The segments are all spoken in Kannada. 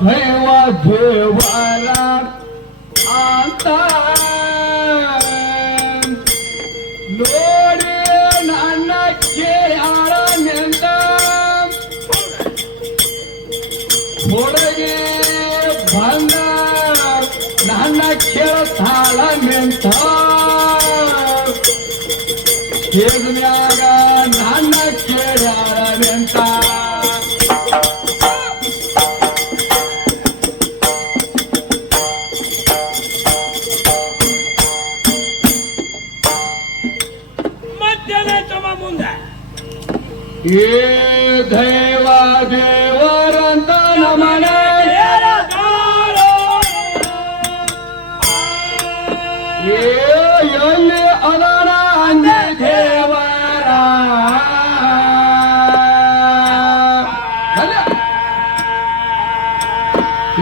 ದೈವ ದೇವರ ಅಂತ ನೋಡಿ ನನ್ನ ಕೇಳ ನಿಂತ ಹೊರಗೆ ಬಂದ ನನ್ನ ಕೇಳತಾಳ ನಿಂತ ಕೇಳಿದಾಗ ನನ್ನ ಕೇಳ್ಯಾರ ನಿಂತ ಏ ದೈವ ದೇವರಂತ ನಮನೆ ಏ ಎಲ್ಲಿ ಅದರ ಅಂಜೆ ದೇವರ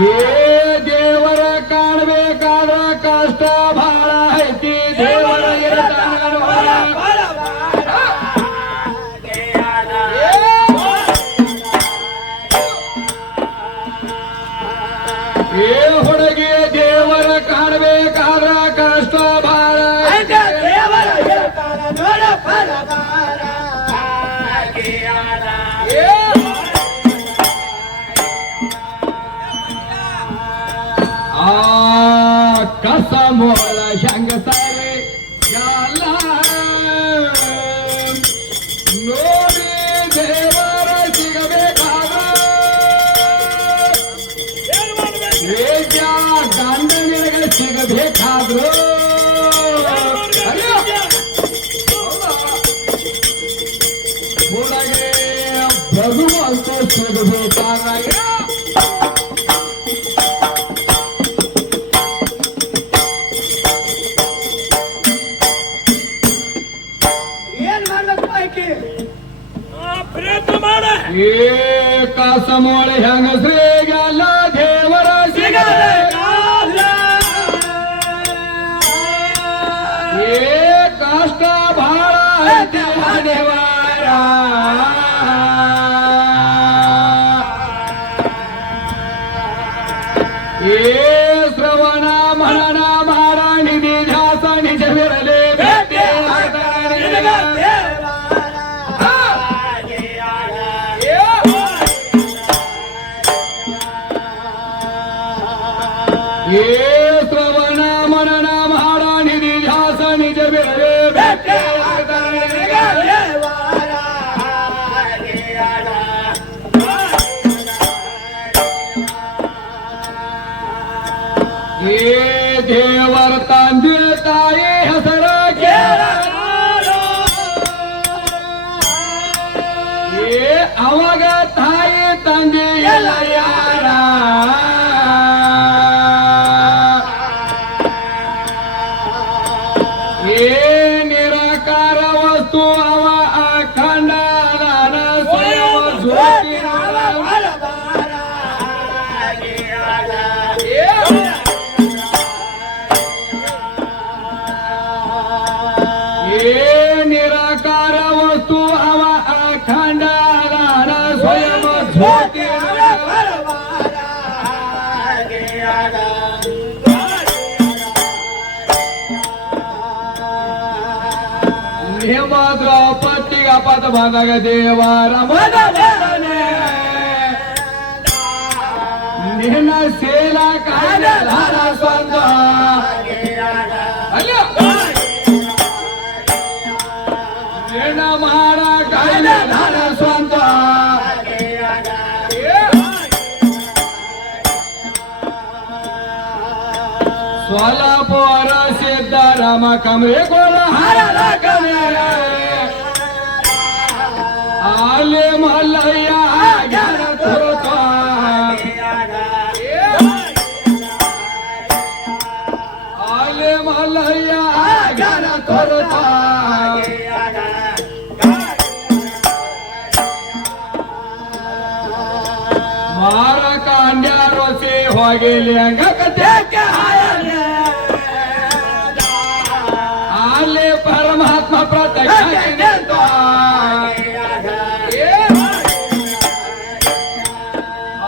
ಏ ದೇವರ ಕಾಣಬೇಕಾದ್ರ ಕಷ್ಟ ಬಹಳ ಐತಿ ದೇವರ ಏ ಹುಡುಗಿ ದೇವರ ಕಾಣಬೇಕಾದ್ರ ಕಷ್ಟ ಬಾಳ ಆ ಕಸ ಮೊಳ ಹೆಂಗ ಸರಿ ಎಲ್ಲ ನೋಡಿ ದೇವರ ಸಿಗಬೇಕಾದ್ರ ಗಂಡ ನಿನಗೆ ಸಿಗಬೇಕಾದ್ರು ಹುಡುಗೆ ಭಗವಂತ ಸಿಗಬೇಕಾಗ ಪ್ರಯತ್ನ ಮಾಡ ಏ ಕಸ ಮೊಳ ಹೆಂಗಸ್ರಿಗೆಲ್ಲ ದೇವರ ಏ ಕಷ್ಟ ಬಹಳ ಐತಿ ದೇವರ ಏ ಶ್ರವಣ ಮನನ ಮಾಡ ನಿಧಿ ಧ್ಯಾಸ ನಿಜವಿರಲಿ ಭೇಟಿ ಏ ಶ್ರವಣ ಮನನ ಮಾಡ ನಿಧಿ ಧ್ಯಾಸ ನಿಜವಿರಲಿ ಭೇಟಿ ಏ ದೇವರ ತಂದೆ ತಾಯಿ ಹೆಸರ ಕೇಳ ಏ ಅವಾಗ ತಾಯಿ ತಂದೆ ಎಲ್ಲ ಯಾರ ಏ ನಿರಾಕಾರ ವಸ್ತು ಅವ ಅಖಂಡ ಏ ನಿರಾಕಾರ ವಸ್ತು ಅವ ಅಖಂಡ ಸ್ವಯಂ ಜ್ಯೋತಿ ಹೇಮ ದ್ರೌಪದಿಗ ಪದ ಬಂದಾಗ ದೇವರ ಮನನೆ ನಿನ್ನ ಸೇಲ ಕಾಯ್ದ ಸ್ವಂತ ಅಲ್ಲ ನಿನ್ನ ಮಾಡ ಕಾಯ್ದ ಸ್ವಂತ ಸ್ವಲಪುರ ಸಿದ್ದರಾಮ ಕಮರೆ ಗೋಳ ಹರದ ಕಮರೆ ಆಲೆ ಮಲ್ಲಯ್ಯ ಜ್ಞಾನ ತೋರುತ್ತ ಆಲೆ ಮಲ್ಲಯ್ಯ ಜ್ಞಾನ ತೋರುತ್ತ ಮಾರ ಕಾಂಡ್ಯ ರೋಸಿ ಹೋಗಿಲಿ ಹಂಗ ಕತೆ ಆಲೆ ಪರಮಾತ್ಮ ಪ್ರತ್ಯಕ್ಷ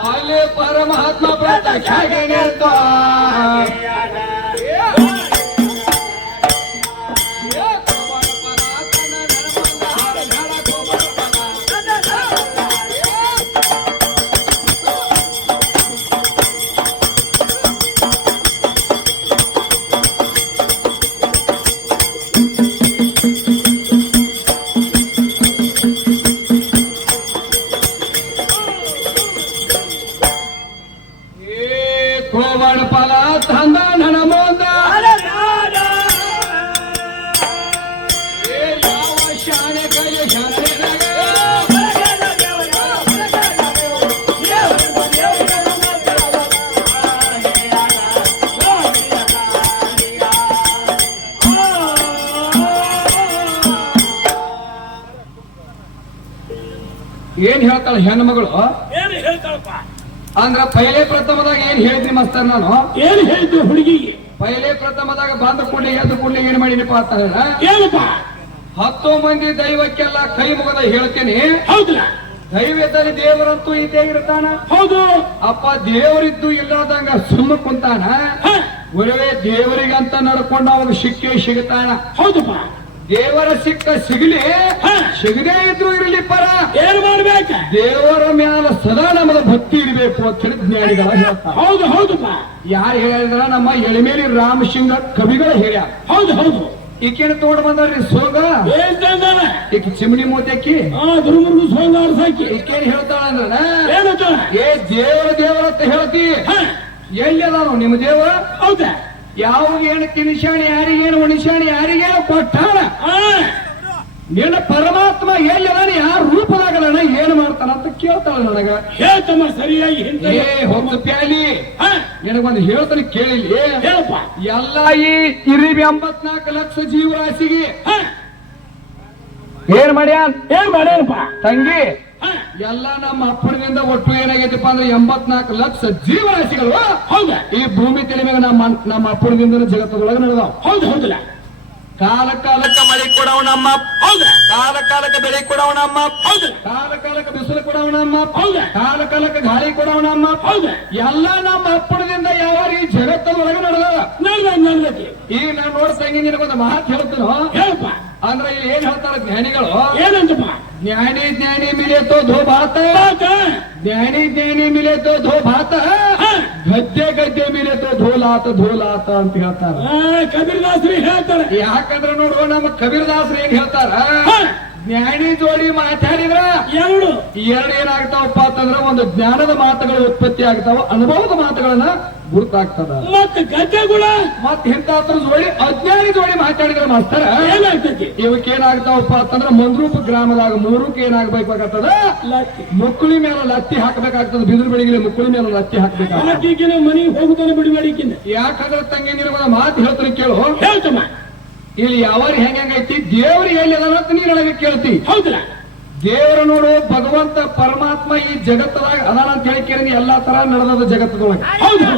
ಆಲೆ ಪರ ದೇವರ ಮಹಾತ್ಮ ಪ್ರತ್ಯಕ್ಷಾಗಿ ನಿಂತು ಕೋವಣ ಫಲ ತಂದ ನನ್ನ ಮುಂದ ಯಾವ ಶಾಣೆ ಕೈ ಶಾಣೆ ಏನ್ ಹೇಳ್ತಾಳೆ ಹೆಣ್ಮಗಳು ಏನು ಹೇಳ್ತಾಳಪ್ಪ ಅಂದ್ರ ಪೈಲೆ ಪ್ರಥಮದಾಗ ಏನ್ ಹೇಳಿದ್ರಿ ಮಸ್ತರ್ ನಾನು ಏನು ಹೇಳಿದ್ರು ಹುಡುಗಿಗೆ ಪೈಲೆ ಪ್ರಥಮದಾಗ ಬಂದ ಕೂಡಲೇ ಎದ್ದು ಕೂಡಲೇ ಏನ್ ಮಾಡಿನಪ್ಪ ಅಂತ ಏನಪ್ಪ 10 ಮಂದಿ ದೈವಕ್ಕೆಲ್ಲ ಕೈ ಮುಗದ ಹೇಳ್ತೀನಿ ಹೌದಲ್ಲ ದೈವದಲ್ಲಿ ದೇವರಂತೂ ಇದ್ದೇ ಇರ್ತಾನ ಹೌದು ಅಪ್ಪ ದೇವರಿದ್ದು ಇಲ್ಲದಂಗ ಸುಮ್ಮ ಕುಂತಾನ ಒಡವೆ ದೇವರಿಗಂತ ನಡ್ಕೊಂಡು ಅವಾಗ ಸಿಕ್ಕೇ ಸಿಗುತ್ತಾನ ಹೌದಪ್ಪ ದೇವರ ಸಿಕ್ಕ ಸಿಗಲಿ ಸಿಗದೇ ಇದ್ರು ಇರಲಿ ಪರ ಏನು ಮಾಡ್ಬೇಕ ದೇವರ ಮ್ಯಾಲ ಸದಾ ನಮ್ಮದ ಭಕ್ತಿ ಇರಬೇಕು ಅಂತ ಹೇಳಿ ಜ್ಞಾನಿಗಳ ಹೇಳ್ತಾರೆ ಹೌದು ಹೌದಪ್ಪ ಯಾರು ಹೇಳಿದ್ರ ನಮ್ಮ ಎಳಿಮೇಲಿ ರಾಮಸಿಂಗ ಕವಿಗಳ ಹೇಳ್ಯಾರ ಹೌದು ಹೌದು ಈಕೇನು ತಗೊಂಡ್ ಬಂದಾರ್ರಿ ಸೋಗ ಏನ್ ತಂದಾರ ಈಕೆ ಚಿಮಣಿ ಮೂತಕ್ಕಿ ದುರ್ಮುರ್ಗು ಸೋಂಗಾರ ಸಾಕಿ ಈಕೇನ್ ಹೇಳ್ತಾಳ ಅಂದ್ರ ಏನಂತಾಳ ಏ ದೇವರ ಅಂತ ಹೇಳ್ತಿ ಎಲ್ಲಿ ಅದಾನು ನಿಮ್ಮ ದೇವರ ಹೌದಾ ಯಾವಾಗ ಏನು ತಿನಿಶಾಣಿ ಯಾರಿಗೇನು ಉಣಿಶಾಣಿ ಯಾರಿಗೇನು ಕೊಟ್ಟಾನ ನಿನ್ನ ಪರಮಾತ್ಮ ಎಲ್ಲಿ ಅದಾನ ಯಾರ ರೂಪದಾಗಲ್ಲ ಏನ್ ಮಾಡ್ತಾನ ಅಂತ ಕೇಳ್ತಾಳ ನನಗ ಹೇಳ್ತಮ್ಮ ಸರಿಯಾಗಿ ಏ ಹೊತ್ತು ಪ್ಯಾಲಿ ನಿನಗೊಂದು ಹೇಳ್ತಾನೆ ಕೇಳಿಲಿ ಹೇಳಪ್ಪ ಎಲ್ಲ ಈ 84 ಲಕ್ಷ ಜೀವರಾಶಿಗೆ ಏನ್ ಮಾಡ್ಯಾನ್ ಏನ್ ಮಾಡ್ಯಾನಪ್ಪ ತಂಗಿ ಎಲ್ಲ ನಮ್ಮ ಅಪ್ಪನಿಂದ ಒಟ್ಟು ಏನಾಗೈತಪ್ಪ ಅಂದ್ರೆ 84 ಲಕ್ಷ ಜೀವರಾಶಿಗಳು ಹೌದಾ ಈ ಭೂಮಿ ತಲೆ ಮೇಲೆ ನಮ್ಮ ಅಪ್ಪನಿಂದ ಜಗತ್ತದೊಳಗೆ ನಡೆದಾವ ಹೌದು ಹೌದಲ್ಲ ಕಾಲ ಕಾಲಕ್ಕೆ ಮಳೆ ಕೊಡವ ನಮ್ಮ ಹೌದಾ ಕಾಲ ಕಾಲಕ್ಕೆ ಬೆಳೆ ಕೊಡವ ನಮ್ಮ ಹೌದು ಕಾಲ ಕಾಲಕ್ಕೆ ಬಿಸಿಲು ಕೊಡವ ನಮ್ಮ ಹೌದಾ ಕಾಲ ಕಾಲಕ್ಕೆ ಗಾಳಿ ಕೊಡವ ನಮ್ಮ ಹೌದಾ ಎಲ್ಲ ನಮ್ಮ ಅಪ್ಪನದಿಂದ ಯಾವ ಈ ಜಗತ್ತದೊಳಗೆ ನಡೆದಾವ ನಡ್ದೈತಿ ಈಗ ನಾನು ನೋಡ್ತಂಗಿ ನಿನಗೊಂದು ಮಾತು ಹೇಳ್ತೀನೋ ಹೇಳಪ್ಪ ಅಂದ್ರೆ ಇಲ್ಲಿ ಏನ್ ಹೇಳ್ತಾರೆ ಜ್ಞಾನಿಗಳು ಏನಂತಪ್ಪ ಜ್ಞಾನಿ ಜ್ಞಾನಿ ಮಿಲೆ ತೋ ಧೋ ಭಾತ ಜ್ಞಾನಿ ಜ್ಞಾನಿ ಮಿಲೆ ತೋ ಧೋ ಭಾತ ಗದ್ದೆ ಗದ್ದೆ ಮಿಲೆ ತೋ ಧೋಲಾತ ಅಂತ ಹೇಳ್ತಾರ ಕಬೀರ್ದಾಸ್ರಿ ಹೇಳ್ತಾರೆ ಯಾಕಂದ್ರೆ ನೋಡು ನಮ್ಮ ಕಬೀರ್ದಾಸ್ರು ಏನ್ ಹೇಳ್ತಾರ ಜ್ಞಾನಿ ಜೋಡಿ ಮಾತಾಡಿದ್ರ ಎರಡು ಏನಾಗ್ತಾವಪ್ಪ ಅಂತಂದ್ರೆ ಒಂದು ಜ್ಞಾನದ ಮಾತುಗಳು ಉತ್ಪತ್ತಿ ಆಗ್ತಾವ ಅನುಭವದ ಮಾತುಗಳನ್ನ ಗುರುತಾಗ್ತದ ಮತ್ತೆ ಗದ್ದೆಗಳ ಮತ್ ಇಂಥ ಜೋಡಿ ಅಜ್ಞಾನಿ ಜೋಡಿ ಮಾತಾಡಿದ್ರ ಮಾಸ್ತರ ಏನಾಗ್ತೈತಿ ಇವಕ್ಕೇನಾಗ್ತಾವಪ್ಪ ಅಂತಂದ್ರೆ ಮಂದ್ರೂಪ ಗ್ರಾಮದಾಗ 3ಕ್ಕೆ ಏನಾಗ್ಬೇಕಾಗ್ತದ ಮುಕ್ಕುಳಿ ಮೇಲೆ ಲತ್ತಿ ಹಾಕ್ಬೇಕಾಗ್ತದ ಬಿದಿರು ಬೆಳಿಗ್ಗೆ ಮುಕ್ಕುಳಿ ಮೇಲೆ ಲತ್ತಿ ಹಾಕ್ಬೇಕಾಗ್ತದ ಮನೆಗೆ ಹೋಗುತ್ತಾನೆ ಬಿಡಿಬೇಡಿಕಿಂದ ಯಾಕಂದ್ರೆ ತಂಗಿ ನಿನಗೊಂದು ಮಾತು ಹೇಳ್ತೀನಿ ಕೇಳು ಹೇಳ್ತಮ್ಮ ಇಲ್ಲಿ ಯಾವಾಗ ಹೆಂಗೈತಿ ದೇವ್ರಿಗೆ ಎಲ್ಲಿ ಅದಾನ ಅಂತ ನೀ ನನಗೆ ಕೇಳ್ತಿ ಹೌದಲ್ಲ ದೇವರು ನೋಡು ಭಗವಂತ ಪರಮಾತ್ಮ ಈ ಜಗತ್ತದಾಗ ಅದಾನ ಅಂತ ಹೇಳಿ ಕೇಳಿ ಎಲ್ಲಾ ತರ ನಡೆದ ಜಗತ್ತದೊಳಗೆ ಹೌದು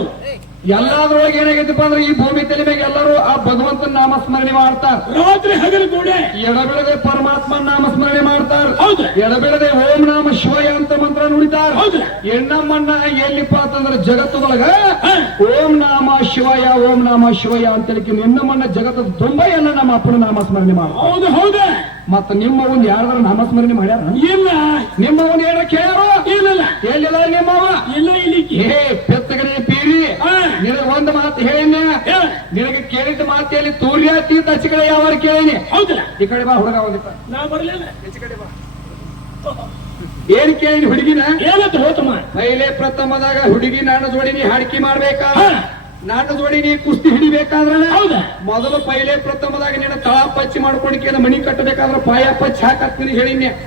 ಎಲ್ಲಾದ್ರೊಳಗೆ ಏನಾಗೈತಪ್ಪ ಅಂದ್ರೆ ಈ ಭೂಮಿ ತಲೆ ಮೇಲೆ ಎಲ್ಲರೂ ಆ ಭಗವಂತನ ನಾಮಸ್ಮರಣೆ ಮಾಡ್ತಾರ ರಾತ್ರಿ ಹಗಲು ಕೂಡ ಎಡಬಿಡದೆ ಪರಮಾತ್ಮ ನಾಮಸ್ಮರಣೆ ಮಾಡ್ತಾರ ಹೌದು ಎಡಬಿಡದೆ ಓಂ ನಾಮ ಶಿವಾಯ ಅಂತ ಮಂತ್ರ ನುಡಿತಾರ ಹೌದು ಎಣ್ಣಮ್ಮನ್ನ ಎಲ್ಲಿಪ್ಪ ಅಂತಂದ್ರೆ ಜಗತ್ತದೊಳಗ ಓಂ ನಾಮ ಶಿವಾಯ ಅಂತೇಳಿ ಎಣ್ಣಮ್ಮನ್ನ ಜಗತ್ತದ ತುಂಬ ಎಲ್ಲ ನಮ್ಮ ಅಪ್ಪನ ನಾಮಸ್ಮರಣೆ ಮಾಡ ಹೌದು ಹೌದು ಮತ್ತ ನಿಮ್ಮವನ್ ಯಾರಾದ್ರೂ ನಾಮಸ್ಮರಣೆ ಮಾಡ್ಯಾರ ಇಲ್ಲ ನಿಮ್ಮವನ್ ಏನೋ ಕೇಳಾರೋ ಇಲ್ಲ ಎಲ್ಲಿಲ್ಲ ನಿಮ್ಮವ ಇಲ್ಲ ಇಲ್ಲಿ ಏ ಪೆತ್ತಗಡೆ ಪೀರಿ ನಿನಗೆ ಒಂದು ಮಾತು ಹೇಳಿನ ನಿನಗೆ ಕೇಳಿದ ಮಾತಿಯಲ್ಲಿ ತೂರ್ಯಾತಿ ತಚ್ಚಿಕಡೆ ಯಾವ ಕೇಳಿನಿ ಹೌದಲ್ಲ ಈ ಕಡೆ ಬಾ ಹುಡುಗ ಹೋಗಿಪ್ಪ ನಾ ಬರ್ಲಿಲ್ಲ ಕಡೆ ಬಾ ಏನ್ ಕೇಳಿನಿ ಹುಡುಗಿನ ಏನಂತ ಹೋತಮ್ಮ ಪೈಲೆ ಪ್ರಥಮದಾಗ ಹುಡುಗಿ ನಾನು ಜೋಡಿನಿ ಹಾಡಿಕೆ ಮಾಡ್ಬೇಕಾ ನಾನು ಜೋಡಿ ನೀ ಕುಸ್ತಿ ಹಿಡಿಬೇಕಾದ್ರ ಮೊದಲು ಪೈಲೆ ಪ್ರಥಮದಾಗ ನೀನು ತಳ ಪಚ್ಚಿ ಮಾಡ್ಕೊಂಡಿಕೆ ಮನಿ ಕಟ್ಟಬೇಕಾದ್ರ ಪಾಯ ಪಚ್ಚಿ ಹಾಕತ್ತೀನಿ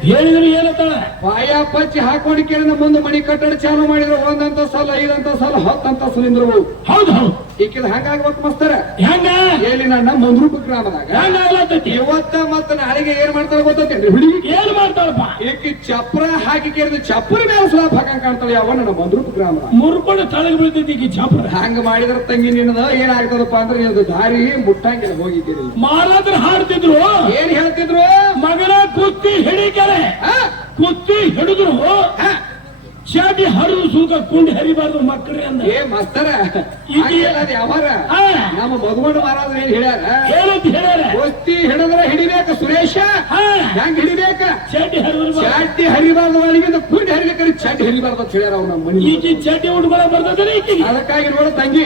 ಹೇಳಿದ್ರೆ ಏನಂತಾಳ ಪಾಯ ಪಚ್ಚಿ ಹಾಕೊಂಡಿಕೆ ಮುಂದೆ ಮನಿ ಕಟ್ಟಡ ಚಾಲು ಮಾಡಿದ್ರು 1 ಅಂತಸ್ತು 5 ಅಂತಸ್ತು 10 ಅಂತಸ್ತು ನಿಂದ್ರು ಹೌದು ಈಕಿದ ಹಂಗಾಗ್ಬೇಕು ಮಸ್ತರ ಹೆಂಗ ಎಲ್ಲಿ ನನ್ನ ಮಂದ್ರೂಪ ಗ್ರಾಮದಾಗ ಇವತ್ತ ಮತ್ತ ನಾಳೆಗೆ ಏನ್ ಮಾಡ್ತಾಳ ಗೊತ್ತೇನ್ರಿ ಹುಡುಗಿ ಏನ್ ಮಾಡ್ತಾಳಪ್ಪ ಈಕಿ ಚಪ್ರ ಹಾಕಿ ಕೇಳಿದ ಚಪ್ರ ಮೇಲೆ ಸ್ಲಾಬ್ ಹಾಕಂಗ್ ಕಾಣ್ತಾಳೆ ಯಾವ ನನ್ನ ಮಂದ್ರೂಪ ಗ್ರಾಮ ಮುರ್ಕೊಂಡು ತಳಗ ಬೀಳ್ತೈತಿ ಈಕಿ ಚಪ್ರ ಹಂಗ ಮಾಡಿದ್ರ ತಂಗಿ ನಿನ್ನದ ಏನಾಗ್ತದಪ್ಪ ಅಂದ್ರೆ ನಿನ್ನದು ದಾರಿ ಮುಟ್ಟಂಗಿಲ್ಲ ಹೋಗಿದ್ದೀರಿ ಮಾರಾದ್ರ ಹಾಡ್ತಿದ್ರು ಏನ್ ಹೇಳ್ತಿದ್ರು ಮಗನ ಕುತ್ತಿ ಹಿಡಿಕರೆ ಕುತ್ತಿ ಹಿಡಿದ್ರು ಶಾಟಿ ಹರಿದು ಸುಲ್ಕ ಕುಂಡಿ ಹರಿಬಾರ್ದು ಮಕ್ಕಳ್ರಿ ಅಂದ ಏ ಮಾಸ್ತರ ಈಕಿ- ಯಾವಾರ ಹಾ. ನಮ್ಮ ಮಧುಮಣ್ಣ ಮಹಾರಾಜ್ ಏನ್ ಹೇಳ್ಯಾರ ಏನಂತ ಹೇಳ್ಯಾರ ಕುಸ್ತಿ ಹಿಡಿದ್ರ ಹಿಡಿಬೇಕ ಸುರೇಶ ಹಾ. ಹೆಂಗ್ ಹಿಡಿಬೇಕ ಶಾಟಿ ಹರಿದು ಚಾಟಿ ಹರಿಬಾರ್ದು ಒಳಗಿಂದ ಕುಂಡಿ ಹರಿಲಿಕ್ಕೆ ಚಾಟಿ ಹರಿಬಾರ್ದು ಅಂತ ಹೇಳ್ಯಾರ ಅವ್ರು ನಮ್ಮ ಮನೆ ಈಕಿ ಚಡ್ಡಿ ಉಟ್ಕೊಳ ಬರ್ತದೆ ಈಕಿಗೆ ಅದಕ್ಕಾಗಿ ನೋಡ ತಂಗಿ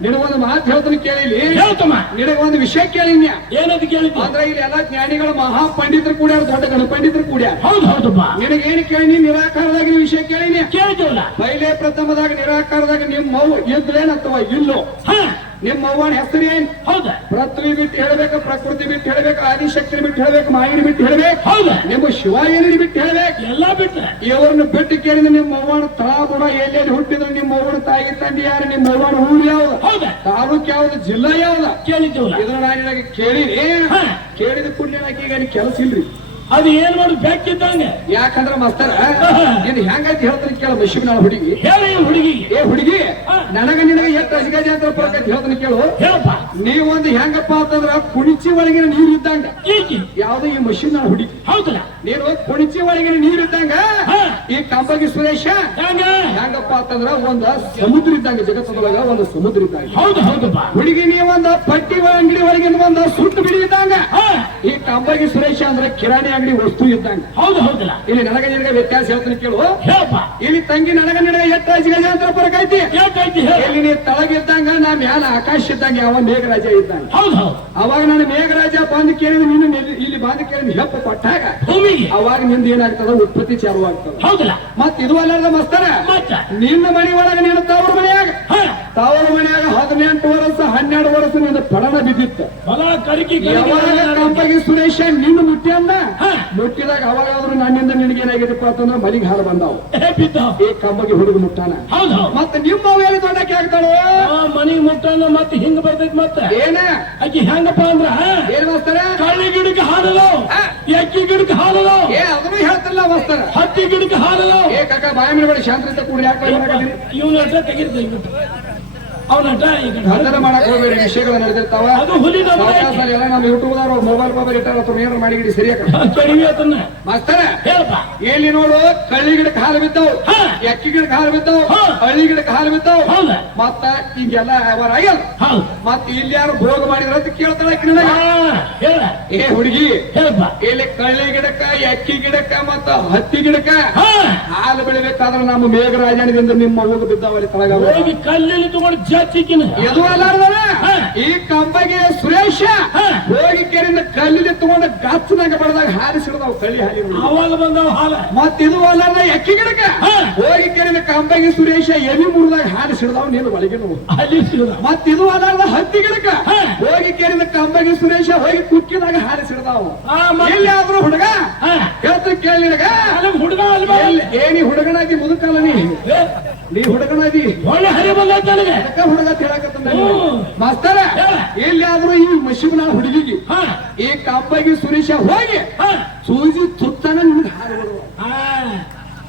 ನಿನಗೊಂದು ಮಾತು ಹೇಳ್ತಾನೆ ಕೇಳಿಲಿ ಹೇಳ್ತಮ್ಮ ನಿನಗೊಂದು ವಿಷಯ ಕೇಳಿನ್ಯ ಏನಂತ ಕೇಳಿದ್ವಿ ಅಂದ್ರೆ ಇಲ್ಲಿ ಎಲ್ಲಾ ಜ್ಞಾನಿಗಳು ಮಹಾ ಪಂಡಿತರು ಕೂಡ್ಯಾರ ದೊಡ್ಡ ಗಣ ಪಂಡಿತರು ಕೂಡ್ಯಾರ ಹೌದು ಹೌದಪ್ಪ ನಿನಗೇನು ಕೇಳಿ ನಿರಾಕಾರದಾಗ ವಿಷಯ ಕೇಳಿನಿ ಕೇಳಿದ್ವಲ್ಲ ಪೈಲೆ ಪ್ರಥಮದಾಗ ನಿರಾಕಾರದಾಗ ನಿಮ್ಮ ಮೌ ಇದ್ರೇನತ್ತವ ಇಲ್ಲೋ ಹಾ ನಿಮ್ಮ ಅವ್ವನ ಹೆಸರು ಏನ್ ಹೌದಾ ಪೃಥ್ವಿ ಬಿಟ್ಟು ಹೇಳ್ಬೇಕು ಪ್ರಕೃತಿ ಬಿಟ್ಟು ಹೇಳ್ಬೇಕು ಆದಿಶಕ್ತಿ ಬಿಟ್ಟು ಹೇಳ್ಬೇಕು ಮಾಯಿನ ಬಿಟ್ಟು ಹೇಳ್ಬೇಕು ಹೌದಾ ನಿಮ್ಮ ಶಿವ ಏನಿ ಬಿಟ್ಟು ಹೇಳ್ಬೇಕು ಎಲ್ಲಾ ಬಿಟ್ಟ ಇವ್ರನ್ನ ಬಿಟ್ಟು ಕೇಳಿದ ನಿಮ್ಮ ಅವ್ವನ ತಳಾ ಬುಡ ಎಲ್ಲೆಲ್ಲಿ ಹುಟ್ಟಿದ್ರು ನಿಮ್ಮ ಅವ್ವನ ತಾಯಿ ತಂದೆ ಯಾರು ನಿಮ್ಮ ಅವ್ವನ ಊರು ಯಾವ್ದು ಹೌದಾ ತಾಲೂಕ್ ಯಾವ್ದು ಜಿಲ್ಲಾ ಯಾವ್ದ ಕೇಳಿದ್ವಲ್ಲ ಇದನ್ನ ನಾನು ನಿನಗೆ ಕೇಳಿನಿ ಹಾ. ಕೇಳಿದ ಕೂಡಲೇ ಈಗ ನೀನ್ ಕೆಲಸ ಇಲ್ರಿ ಅದು ಏನ್ ಮಾಡುದು ಬೆಕ್ಕಿದ್ದಂಗೆ ಯಾಕಂದ್ರ ಮಾಸ್ತರ ಇದು ಹೆಂಗೈತಿ ಹೇಳ್ತಾನೆ ಕೇಳ ಮಶಿಬ್ನಾಳ ಹುಡುಗಿ ಹೇಳಿ ಹುಡುಗಿಗೆ ಏ ಹುಡುಗಿ ಹಾ. ನನಗ ನಿನಗ ಎಷ್ಟು ಅಸಿಗಜಾಂತರ ಪಡ್ಕಂತ ಹೇಳ್ತಾನೆ ಕೇಳು ಹೇಳಪ್ಪ ನೀವೊಂದು ಹೆಂಗಪ್ಪ ಅಂತಂದ್ರ ಕುಣಿಚಿ ಒಳಗಿನ ನೀರ್ ಇದ್ದಂಗ ಈಕಿ ಯಾವ್ದು ಈ ಮಶಿಬ್ನಾಳ ಹುಡುಗಿ ಹೌದಲ್ಲ ನೀನು ಕುಣಿಚಿ ಒಳಗಿನ ನೀರ್ ಇದ್ದಂಗ ಹಾ. ಈ ಕಂಬಗಿ ಸುರೇಶ ಹೆಂಗ ಹೆಂಗಪ್ಪ ಅಂತಂದ್ರ ಒಂದ ಸಮುದ್ರ ಇದ್ದಂಗ ಜಗತ್ತದೊಳಗ ಒಂದು ಸಮುದ್ರ ಇದ್ದಂಗ ಹೌದು ಹೌದಪ್ಪ ಹುಡುಗಿ ನೀವೊಂದ ಪಟ್ಟಿ ಅಂಗಡಿ ಒಳಗಿನ ಒಂದ ಸುಟ್ಟು ಬಿಡಿ ಇದ್ದಂಗ ಹಾ ಈ ಕಂಬಗಿ ಸುರೇಶ ಅಂದ್ರೆ ಕಿರಾಣಿ ಅಂಗಡಿ ವಸ್ತು ಇದ್ದಂಗ ಹೌದು ಹೌದಲ್ಲ ಇಲ್ಲಿ ನನಗ ನಿನಗ ವ್ಯತ್ಯಾಸ ಹೇಳ್ತೀನಿ ಕೇಳು ಹೇಳಪ್ಪ ಇಲ್ಲಿ ತಂಗಿ ನನಗ ನಿನಗ ಎಷ್ಟು ಅಸಿಗಜಾಂತರ ಫರಕ್ ಐತಿ ಯಾಕೈತಿ ಹೇಳ ಇಲ್ಲಿ ನೀ ತಳಗಿದ್ದಂಗ ನಾ ಮ್ಯಾಲ ಆಕಾಶ ಇದ್ದಂಗ ಯಾವ ಮೇಘರಾಜ ಇದ್ದಂಗ ಹೌದು ಹೌದು ಅವಾಗ ನಾನು ಮೇಘರಾಜ ಬಂದು ಕೇಳಿದ ನೀನು ಇಲ್ಲಿ ಬಂದು ಕೇಳಿದ ಹೆಪ್ಪ ಕೊಟ್ಟಾಗ ಭೂಮಿಗೆ ಅವಾಗ ನಿಂದ ಏನಾಗ್ತದ ಉತ್ಪತ್ತಿ ಚಾಲು ಆಗ್ತದ ಹೌದಲ್ಲ ಮತ್ ಇದು ಅಲ್ಲಾರ್ದ ಮಸ್ತರ ಮತ್ತ ನಿನ್ನ ಮನೆ ಒಳಗ ನೀನು ತವ್ರ ಮನೆಯಾಗ ಹಾ ತವ್ರ ಮನೆಯಾಗ 18 ವರ್ಷ 12 ವರ್ಷ ನಿಂದ ಪಡನ ಬಿದ್ದಿತ್ತು ಹೊಲ ಕರಿಕಿ ಯಾವಾಗ ಕಂಬಗಿ ಸುರೇಶ ನಿನ್ನ ಮುಟ್ಟಿ ಅಂದ ಹಾ. ಮುಟ್ಟಿದಾಗ ಅವಾಗಾದ್ರೂ ನನ್ನಿಂದ ನಿನಗೇನಾಗಿದಪ್ಪ ಅಂತಂದ್ರೆ ಮಲಿಗೆ ಹಾಲು ಬಂದಾವು ಬಿದ್ದ ಈ ಕಂಬಗಿ ಹುಡುಗ ಮುಟ್ಟಾನ ಹೌದು ಹೌದು ಮತ್ತೆ ನಿಮ್ಮ ವೇಳೆ ದೊಡ್ಡಕ್ಕೆ ಆಗ್ತಾಳು ಮನಿಗ್ ಮುಟ್ಟಂದ ಮತ್ತೆ ಹಿಂಗ ಬರ್ತೈತಿ ಮತ್ತ ಏನ ಆಕಿ ಹೆಂಗಪ್ಪ ಅಂದ್ರ ಏನ್ ಮಾಸ್ತರ ಕಳ್ಳಿ ಗಿಡಕ್ಕೆ ಹಾಲಲು ಹಾ. ಎಕ್ಕಿ ಗಿಡಕ್ಕೆ ಹಾಲಲು ಏ ಅದನ್ನು ಹೇಳ್ತಿಲ್ಲ ಮಾಸ್ತರ ಹತ್ತಿ ಗಿಡಕ್ಕೆ ಹಾಲಲು ಏ ಕಾಕ ಬಾಯಿ ಮೇಲೆ ಶಾಂತ ಕೂಡ ಯಾಕೆ ಇವನ ಅಟ ತೆಗಿರ್ತ ಅವನ ಅಟ ಈಗ ಅದನ್ನ ಮಾಡಕ್ ಹೋಗ್ಬೇಡಿ ವಿಷಯಗಳು ನಡೆದಿರ್ತಾವ ಅದು ಹುಲಿ ಸಾವಕಾಶ ಎಲ್ಲ ನಮ್ಮ ಯೂಟ್ಯೂಬ್ದವ್ರು ಮೊಬೈಲ್ ಇಟ್ಟಾರ ಅಥವಾ ಏನಾರು ಮಾಡಿಗಿಡಿ ಸರಿಯಾಗ ಕಡಿಮೆ ಆತನ್ನ ಮಾಸ್ತರ ಹೇಳಪ್ಪ ಇಲ್ಲಿ ನೋಡು ಕಳ್ಳಿ ಗಿಡಕ್ಕೆ ಹಾಲು ಬಿದ್ದವು ಹಾ. ಎಕ್ಕಿ ಗಿಡಕ್ಕೆ ಹಾಲು ಬಿದ್ದವು ಹಾ. ಹಳ್ಳಿ ಗಿಡಕ್ಕೆ ಹಾಲು ಬಿದ್ದವು ಹೌದಾ ಮತ್ತ ಹಿಂಗೆಲ್ಲ ಅವರ ಆಗ್ಯದ ಹೌದು ಮತ್ ಇಲ್ಲಿ ಯಾರು ಭೋಗ ಮಾಡಿದ್ರ ಅಂತ ಕೇಳ್ತಾಳ ಆಕಿ ನನಗ. ಹೇಳ ಏ ಹುಡುಗಿ ಹೇಳಪ್ಪ ಇಲ್ಲಿ ಕಳ್ಳಿ ಗಿಡಕ್ಕ ಎಕ್ಕಿ ಗಿಡಕ್ಕ ಮತ್ತ ಹತ್ತಿ ಗಿಡಕ್ಕ ಹಾ ಹಾಲು ಬೆಳಿಬೇಕಾದ್ರೆ ನಮ್ಮ ಮೇಘರಾಜನದಿಂದ ನಿಮ್ಮ ಹೋಗ ಬಿದ್ದಾವಲ್ಲಿ ತಳಗ ಹೋಗಿ ಕಲ್ಲಲ್ಲಿ ತಗೊಂಡು ಜಾತಿಕಿನ ಎದು ಅಲ್ಲಾರ್ದನ ಹಾ. ಈ ಕಂಬಗೆ ಸುರೇಶ ಹಾ. ಹೋಗಿ ಕೆರೆಯಿಂದ ಕಲ್ಲಿಗೆ ತಗೊಂಡ ಗಚ್ಚನಾಗ ಬಡದಾಗ ಹಾರಿಸಿಡ್ದಾವ್ ಕಳ್ಳಿ ಹಾಲಿ ಅವಾಗ ಬಂದವ ಹಾಲ ಮತ್ ಇದು ಅಲ್ಲಾರ್ದ ಎಕ್ಕಿ ಗಿಡಕ್ಕ ಹಾ. ಹೋಗಿ ಕೆರೆಯಿಂದ ಕಂಬಗೆ ಸುರೇಶ ಎಲಿ ಮುರಿದಾಗ ಹಾರಿಸಿಡ್ದಾವ್ ನೀನು ಒಳಗಿನ ಅಲ್ಲಿ ಸಿಗದ ಮತ್ ಇದು ಅಲ್ಲಾರ್ದ ಹತ್ತಿ ಗಿಡಕ್ಕ ಹಾ. ಹೋಗಿ ಕೆರೆಯಿಂದ ಕಂಬಗೆ ಸುರೇಶ ಹೋಗಿ ಕುಕ್ಕಿದಾಗ ಹಾರಿಸಿಡ್ದಾವ್ ಮತ್ತೆ ಎಲ್ಲಿ ಆದ್ರೂ ಹುಡುಗ ಹಾ ಹೇಳ್ತ ಕೇಳಿ ನಿನಗ ಹುಡುಗ ಅಲ್ವಾ ಏನಿ ಹುಡುಗನಾದಿ ಮುದುಕಲ್ಲ ನೀ ಹುಡುಗನಾದಿ ಒಳ್ಳೆ ಹರಿ ಬಂದೈತೆ ನನಗೆ ಅದಕ್ಕ ಹುಡುಗ ಅಂತ ಹೇಳಕತ್ತಂದ ಹ್ಮ್. ಮಾಸ್ತರ ಹೇಳ. ಎಲ್ಲಿಯಾದ್ರೂ ಈ ಮಶಿಬ್ನಾಳ ಹುಡುಗಿಗೆ ಹಾ ಈ ಕಂಬಗಿ ಸುರೇಶ ಹೋಗಿ ಹಾ ಸೂಜಿ ತುತ್ತಾನ ನಿಮ್ಗೆ ಹಾರು ಬಿಡುವ ಹಾ.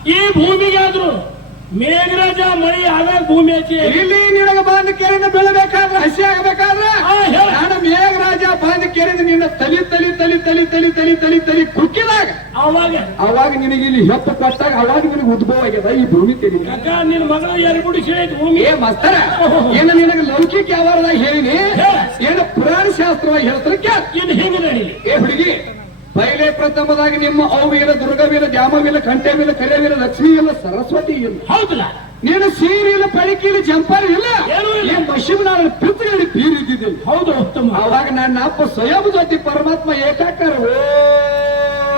ಈ ಭೂಮಿಗೆ ಆದ್ರು ಮೇಘರಾಜ ಮಳಿ ಆದಾಗ ಭೂಮಿ ಹಚ್ಚಿ ಇಲ್ಲಿ ನಿನಗ ಬಂದ ಕೆರೆಯಿಂದ ಬೀಳಬೇಕಾದ್ರೆ ಹಸಿ ಆಗಬೇಕಾದ್ರೆ ಹಾ, ಹೇಳ. ನಾನು ಮೇಘರಾಜ ಬಂದ ಕೆರೆಯಿಂದ ನಿನ್ನ ತಲಿ ತಲಿ ತಲಿ ತಲಿ ತಲಿ ತಲಿ ತಲಿ ತಲಿ ಕುಕ್ಕಿದಾಗ ಅವಾಗ ನಿನಗೆ ಇಲ್ಲಿ ಹೆಪ್ಪ ಕೊಟ್ಟಾಗ ಅವಾಗ ನಿನಗೆ ಉದ್ಭವ ಆಗ್ಯದ ಈ ಭೂಮಿ ತೆಲಿ ಅಕ್ಕ ನಿನ್ನ ಮಗಳ ಎರಡು ಗುಡಿ ಸಿಳೈತಿ ಭೂಮಿ ಏ ಮಸ್ತರ ಏನು ನಿನಗೆ ಲೌಕಿಕ ಯಾವಾರದಾಗ ಹೇಳಿನಿ ಏನು ಪುರಾಣ ಶಾಸ್ತ್ರವಾಗಿ ಹೇಳ್ತಾರೆ ಕ್ಯಾ ಇದು ಹೆಂಗ ನಡೀಲಿ ಏ ಹುಡುಗಿ ಪೈಲೆ ಪ್ರಥಮದಾಗಿ ನಿಮ್ಮ ಅವ್ವೀರ ದುರ್ಗವೀರ ದ್ಯಾಮವೀರ ಕಂಠವೀರ ಕರೆವೀರ ಲಕ್ಷ್ಮೀ ಇಲ್ಲ ಸರಸ್ವತಿ ಇಲ್ಲ ಹೌದಲ್ಲ ನೀನು ಸೀರೆ ಇಲ್ಲ ಪಡಿಕೆ ಜಂಪರ್ ಇಲ್ಲ ಏನೂ ಇಲ್ಲ. ಈ ಮಶಿಬ್ನಾಳ ಪಿತೃ ಬೀರ್ ಇದ್ದಿದ್ದಿಲ್ಲ ಹೌದು ಉತ್ತಮ ಅವಾಗ ನನ್ನ ಅಪ್ಪ ಸ್ವಯಂ ಜ್ಯೋತಿ ಪರಮಾತ್ಮ ಏಕಾಕಾರ ಓ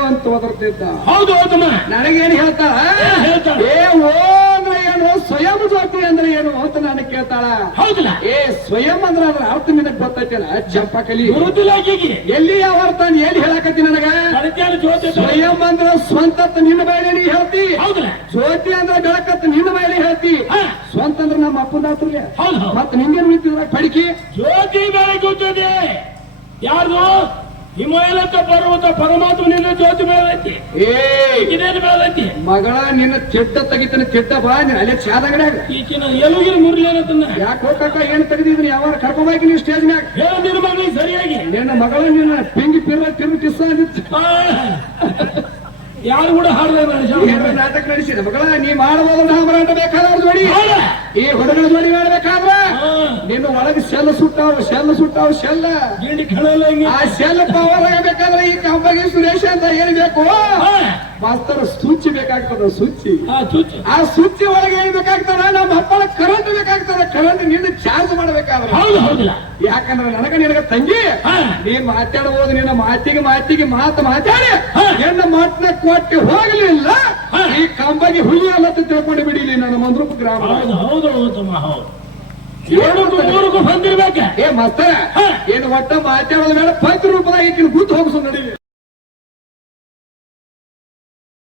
ಅಂತ ಒದರ್ತಿದ್ದ ಹೌದು ಉತ್ತಮ ನನಗೇನು ಹೇಳ್ತಾಳ ಏನ್ ಹೇಳ್ತಾಳ? ಏ ಓ ಅಂದ್ರೆ ಏನು ಸ್ವಯಂ ಜ್ಯೋತಿ ಅಂದ್ರೆ ಏನು ಅಂತ ನನಗೆ ಕೇಳ್ತಾಳ ಹೌದಲ್ಲ ಏ ಸ್ವಯಂ ಅಂದ್ರೆ ಅದ್ರ ಅರ್ಥ ನಿನಗ್ ಗೊತ್ತೈತಲ್ಲ ಜಂಪಕಲಿ ಗುರುತಿಲ್ಲ ಆಕೆಗೆ ಎಲ್ಲಿ ಯಾವ ಅರ್ಥ ಎಲ್ಲಿ ಹೇಳಕತ್ತಿ ನನಗ ಕಡತ್ಯಾನ ಜ್ಯೋತಿ ಸ್ವಯಂ ಅಂದ್ರೆ ಸ್ವಂತ ನಿನ್ನ ಬಯಲೆ ನೀ ಹೇಳ್ತಿ ಹೌದಲ್ಲ ಜ್ಯೋತಿ ಅಂದ್ರೆ ಬೆಳಕತ್ತ ನಿನ್ನ ಬಯಲೆ ಹೇಳ್ತಿ ಹಾ. ಸ್ವಂತ ಅಂದ್ರೆ ನಮ್ಮ ಅಪ್ಪನ ಆತ್ರಿಗೆ ಹೌದು ಹೌದು ಮತ್ತ ನಿಂಗೇನು ಉಳಿತಿದ್ರ ಪಡಿಕೆ ಜ್ಯೋತಿ ಬೆಳಗುತ್ತದೆ ಯಾರ್ದು ಹಿಮಾಲಯ ಪರ್ವತ ಪರಮಾತ್ಮನಿಂದ ಜ್ಯೋತಿ ಬೆಳೆದೈತಿ ಏ ಇದೇನು ಬೆಳೆದೈತಿ ಮಗಳ ನಿನ್ನ ತಿಡ್ಡ ತೆಗಿತಾನೆ ತಿಡ್ಡ ಬಾ ನೀನ್ ಅಲ್ಲೇ ಚಾದಂಗಡ್ಯಾಗ ಈಕಿನ ಎಲುಗಿನ ಮುರ್ಲೇನತನ್ನ ಯಾಕೆ ಹೋಗಕ್ಕ ಏನ್ ತೆಗೆದಿದ್ರಿ ಯಾವ ಕರ್ಕೊಂಡೋಗಿ ನೀವು ಸ್ಟೇಜ್ ಮ್ಯಾಗ ಹೇಳ ನಿನ್ನ ಮಗಳಿಗೆ ಸರಿಯಾಗಿ ನಿನ್ನ ಮಗಳ ನಿನ್ನ ಪಿಂಗಿ ಪಿರ್ರ ತಿರು ಕಿಸ್ಸ ಅಂದಿತ್ತು ಆ, ಯಾರು ಕೂಡ ಹಾಡಲ್ಲ ಎರಡು ನಾಟಕ ನಡೆಸಿದ ಮಗಳ ನೀ ಮಾಡಬಹುದು ನಾಮರಾಟ ಬೇಕಾದವ್ರ ಜೋಡಿ ಈ ಹುಡುಗನ ಜೋಡಿ ಮಾಡಬೇಕಾದ್ರ ನಿನ್ನ ಒಳಗೆ ಶೆಲ್ ಸುಟ್ಟಾವ್ ಗಿಂಡಿ ଖେಳಲ್ಲ ಆ ಶೆಲ್ ಪವರ್ ಆಗಬೇಕಾದ್ರೆ ಈ ಕಂಬಗಿ ಸುರೇಶ್ ಅಂತ ಏನ್ ಬೇಕು ಮಾಸ್ತರ ಸ್ವಿಚ್ ಬೇಕಾಗ್ತದ ಸ್ವಿಚ್ ಆ ಸ್ವಿಚ್ ಒಳಗೆ ಏನ್ ಬೇಕಾಗ್ತದ ನಮ್ಮ ಹಪ್ಪಳ ಕರೆಂಟ್ ಬೇಕಾಗ್ತದ ಕರೆಂಟ್ ನಿನ್ನ ಚಾರ್ಜ್ ಮಾಡಬೇಕಾದ್ರೆ ಯಾಕಂದ್ರೆ ನಿನಗ ತಂಗಿ ನೀ ಮಾತಾಡಬಹುದು ನಿನ್ನ ಮಾತಿಗೆ ಮಾತಾಡಿ ಹೆಣ್ಣು ಮಾತನ್ನ ಕೊಟ್ಟು ಹೋಗಲಿಲ್ಲ ಈ ಕಂಬಗಿ ಹುಲಿ ಅಲ್ಲ ತಿಳ್ಕೊಂಡು ಬಿಡಿಲಿ ನನ್ನ ಮಂದ್ರೂಪ ಗ್ರಾಮ ಮೂರಕ್ಕೂ ಬಂದಿರ್ಬೇಕ ಏ ಮಸ್ತರ ಏನು ಒಟ್ಟ ಮಾತಾಡೋದು ಬೇಡ ಪಂಚ ರೂಪದಾಗ ಈಕಿನ ಗುದ್ದು ಹೋಗಿಸು ನಡಿ